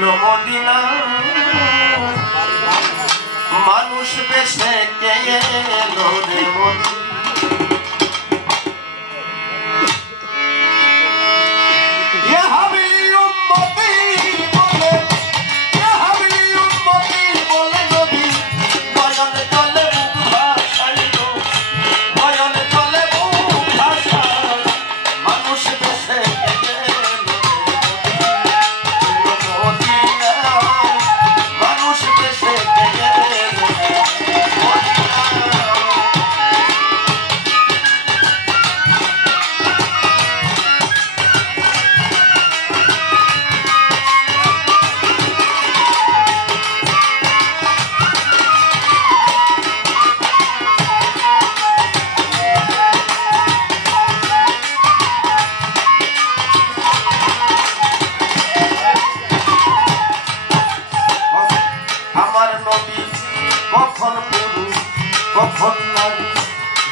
এলো মদিনা মানুষ বেশে কে এলো রে মদিনা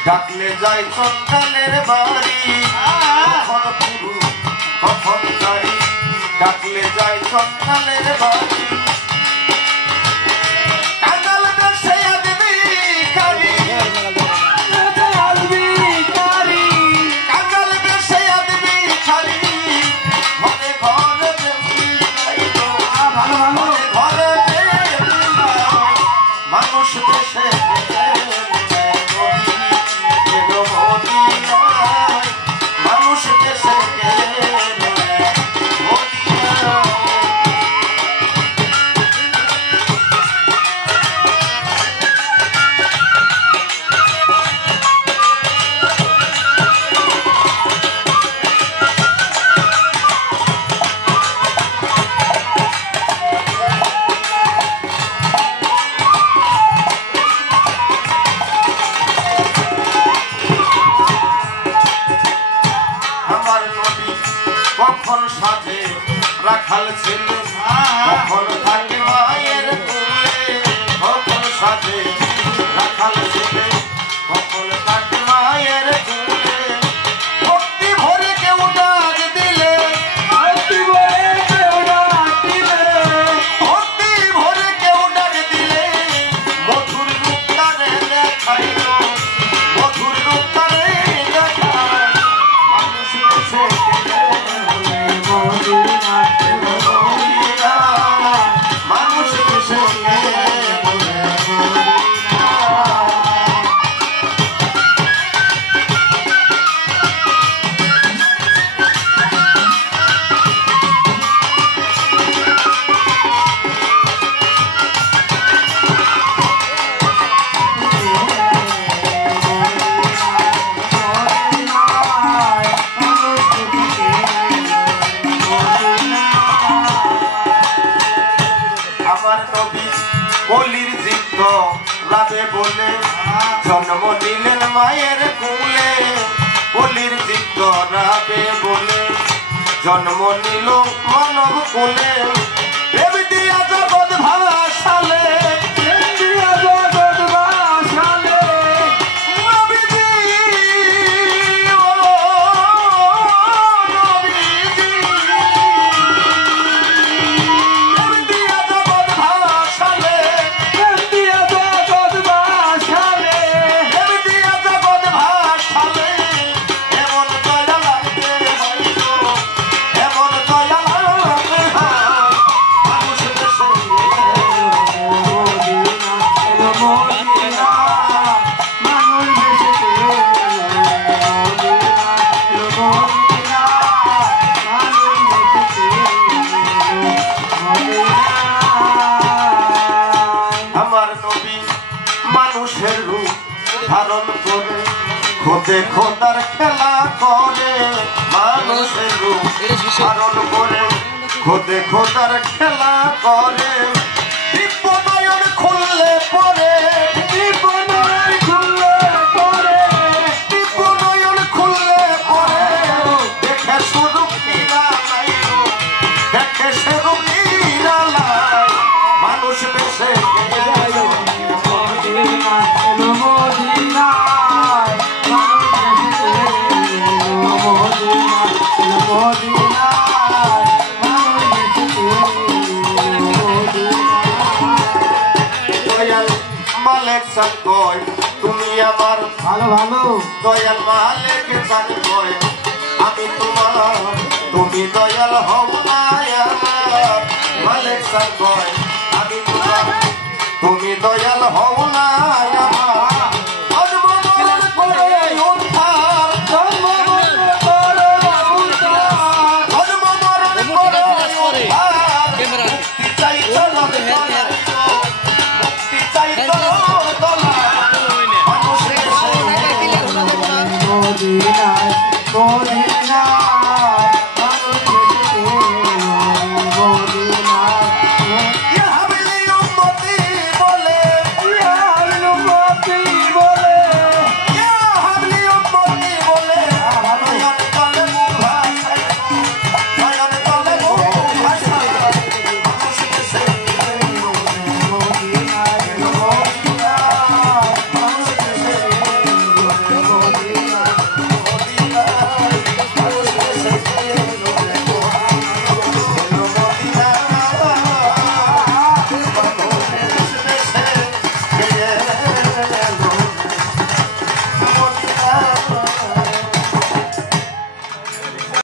ডাকলে যাই সন্তানের বাড়ি কখন পুরুষ কখন নারী ডাকলে যাই সন্তানের বাড়ি মানুষ দেশে কখন সাথে রাখাল ছিল কখন থাকে মায়ের কোলে কখন সাথে রাখাল ছিল কখন থাকে মায়ের কোলে ভক্তি ভরে কেউ ডাক দিলে ভক্তি ভরে কেউ ডাক দিলে ভক্তি ভরে কেউ ডাক দিলে মধুর রূপ তারে দেখাইল মধুর রূপ তারে দেখায় মানুষ বেশে মানুষ কলির জিত রাবে বলে জন্ম দিলেন মায়ের কোলে কলির জিত রাবে বলে জন্ম নিল মানব কোলে প্রেম দিয়া জগৎ ভাসালে প্রেম দিয়া জগৎ ভাসালে নবীজি ও নবীজি প্রেম দিয়া জগৎ ভাসালে প্রেম দিয়া জগৎ ভাসালে প্রেম দিয়া জগৎ ভাসালে এমন দয়া লাগতে হইল এমন দয়া লাগতে হয় মানুষ বেশে আমার নবী মানুষের রূপ ধারণ করে খোদে খোদার খেলা করে মানুষের রূপ ধারণ করে খোদে খোদার খেলা করে দিব্য নয়ন খুললে পরে দিব্য নয়ন খুললে পরে দিব্য নয়ন খুললে পরে দেখে শুধু নিরালাই দেখে শুধু নিরালাই মানুষ বেশে সান কয় তুমি আমার ভালো ভালো দয়াল মালিক সান কয় আমি তোমার তুমি দয়াল হও না আমার মালিক সান কয় আমি তোমার তুমি দয়াল হও না